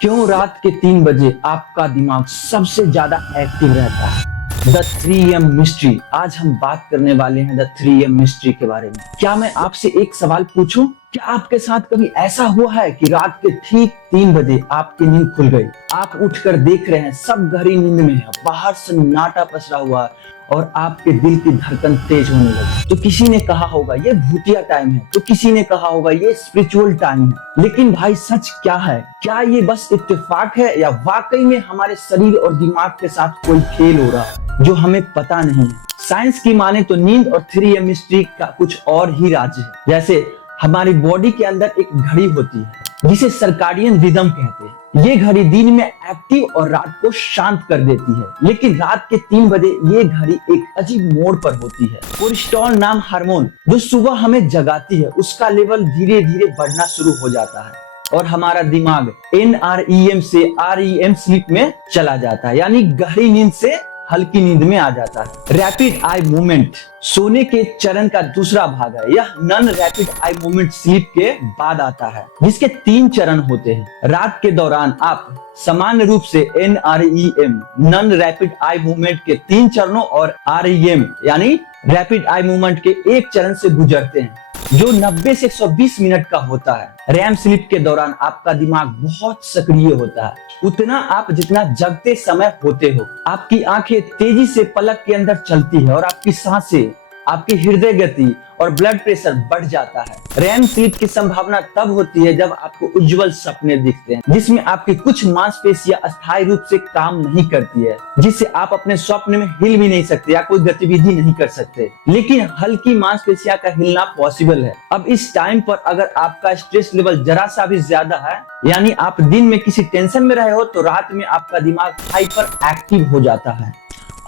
क्यों रात के 3 बजे आपका दिमाग सबसे ज्यादा एक्टिव रहता है? The 3 AM mystery. आज हम बात करने वाले हैं द 3 AM मिस्ट्री के बारे में। क्या मैं आपसे एक सवाल पूछूं? क्या आपके साथ कभी ऐसा हुआ है कि रात के ठीक 3 बजे आपकी नींद खुल गई, आप उठकर देख रहे हैं सब गहरी नींद में है, बाहर सन्नाटा पसरा हुआ है और आपके दिल की धड़कन तेज होने लगी? तो किसी ने कहा होगा ये भूतिया टाइम है, तो किसी ने कहा होगा ये स्पिरिचुअल टाइम है। लेकिन भाई सच क्या है? क्या ये बस इत्तेफाक है या वाकई में हमारे शरीर और दिमाग के साथ कोई खेल हो रहा है जो हमें पता नहीं है? साइंस की माने तो नींद और 3 AM मिस्ट्री का कुछ और ही राज है। जैसे हमारी बॉडी के अंदर एक घड़ी होती है जिसे सर्काडियन रिदम कहते हैं। ये घड़ी दिन में एक्टिव और रात को शांत कर देती है, लेकिन रात के 3 बजे ये घड़ी एक अजीब मोड़ पर होती है। कोर्टिसोल नाम हार्मोन जो सुबह हमें जगाती है, उसका लेवल धीरे धीरे बढ़ना शुरू हो जाता है और हमारा दिमाग NREM से REM स्लीप में चला जाता है, यानी गहरी नींद से हल्की नींद में आ जाता है। रैपिड आई मूवमेंट सोने के चरण का दूसरा भाग है। यह non rapid eye movement sleep के बाद आता है, जिसके 3 चरण होते हैं। रात के दौरान आप सामान्य रूप से NREM non rapid eye movement के 3 चरणों और REM यानी रैपिड आई मूवमेंट के 1 चरण से गुजरते हैं, जो 90 से 120 मिनट का होता है। रैम स्लीप के दौरान आपका दिमाग बहुत सक्रिय होता है, उतना आप जितना जगते समय होते हो। आपकी आंखें तेजी से पलक के अंदर चलती है और आपकी सांसें, आपकी हृदय गति और ब्लड प्रेशर बढ़ जाता है। रैम स्लीप की संभावना तब होती है जब आपको उज्जवल सपने दिखते हैं, जिसमें आपकी कुछ मांसपेशियां अस्थायी रूप से काम नहीं करती है, जिससे आप अपने स्वप्न में हिल भी नहीं सकते या कोई गतिविधि नहीं कर सकते, लेकिन हल्की मांसपेशियां का हिलना पॉसिबल है। अब इस टाइम पर अगर आपका स्ट्रेस लेवल जरा सा भी ज्यादा है, यानी आप दिन में किसी टेंशन में रहे हो, तो रात में आपका दिमाग हाइपर एक्टिव हो जाता है।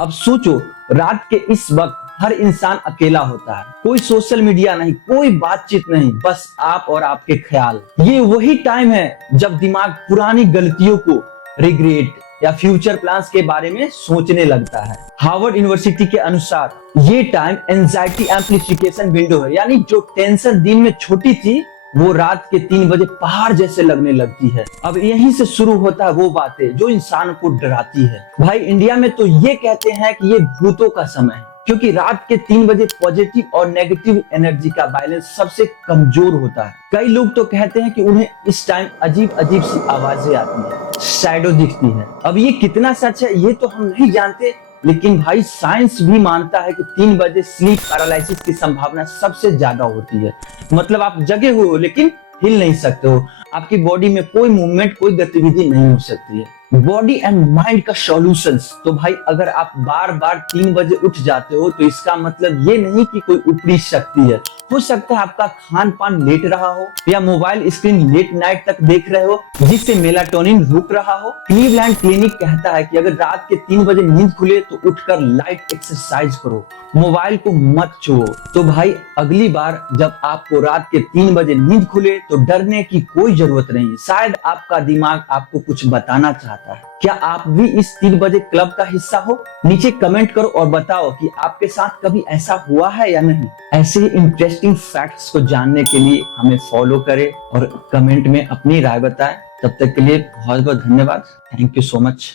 अब सोचो, रात के इस वक्त हर इंसान अकेला होता है, कोई सोशल मीडिया नहीं, कोई बातचीत नहीं, बस आप और आपके ख्याल। ये वही टाइम है जब दिमाग पुरानी गलतियों को, रिग्रेट या फ्यूचर प्लान्स के बारे में सोचने लगता है। हार्वर्ड यूनिवर्सिटी के अनुसार ये टाइम एंजाइटी एम्प्लीफिकेशन विंडो है, यानी जो टेंशन दिन में छोटी थी वो रात के 3 बजे पहाड़ जैसे लगने लगती है। अब यहीं से शुरू होता है वो बातें जो इंसान को डराती है। भाई इंडिया में तो ये कहते हैं कि ये भूतों का समय है, क्योंकि रात के 3 बजे पॉजिटिव और नेगेटिव एनर्जी का बैलेंस सबसे कमजोर होता है। कई लोग तो कहते हैं कि उन्हें इस टाइम अजीब अजीब सी आवाजें आती है, शैडो दिखती है। अब ये कितना सच है ये तो हम नहीं जानते, लेकिन भाई साइंस भी मानता है कि 3 बजे स्लीप पैरालिसिस की संभावना सबसे ज्यादा होती है। मतलब आप जगे हुए हो लेकिन हिल नहीं सकते हो, आपकी बॉडी में कोई मूवमेंट, कोई गतिविधि नहीं हो सकती है। बॉडी एंड माइंड का सॉल्यूशंस। तो भाई अगर आप बार बार 3 बजे उठ जाते हो तो इसका मतलब ये नहीं कि कोई ऊपरी शक्ति है। हो सकता है आपका खान पान लेट रहा हो या मोबाइल स्क्रीन लेट नाइट तक देख रहे हो, जिससे मेलाटोनिन रुक रहा हो। क्लीवलैंड क्लिनिक कहता है कि अगर रात के 3 बजे नींद खुले तो उठकर लाइट एक्सरसाइज करो, मोबाइल को मत छुओ। तो भाई अगली बार जब आपको रात के 3 बजे नींद खुले तो डरने की कोई जरूरत नहीं। शायद आपका दिमाग आपको कुछ बताना चाहता है। क्या आप भी इस 3 बजे क्लब का हिस्सा हो? नीचे कमेंट करो और बताओ कि आपके साथ कभी ऐसा हुआ है या नहीं। ऐसे ही इंटरेस्टिंग फैक्ट्स को जानने के लिए हमें फॉलो करें और कमेंट में अपनी राय बताएं। तब तक के लिए बहुत बहुत धन्यवाद। Thank you so much.